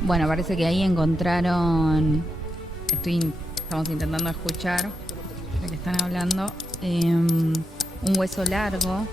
Bueno, parece que ahí encontraron. Estamos intentando escuchar de qué están hablando. Un hueso largo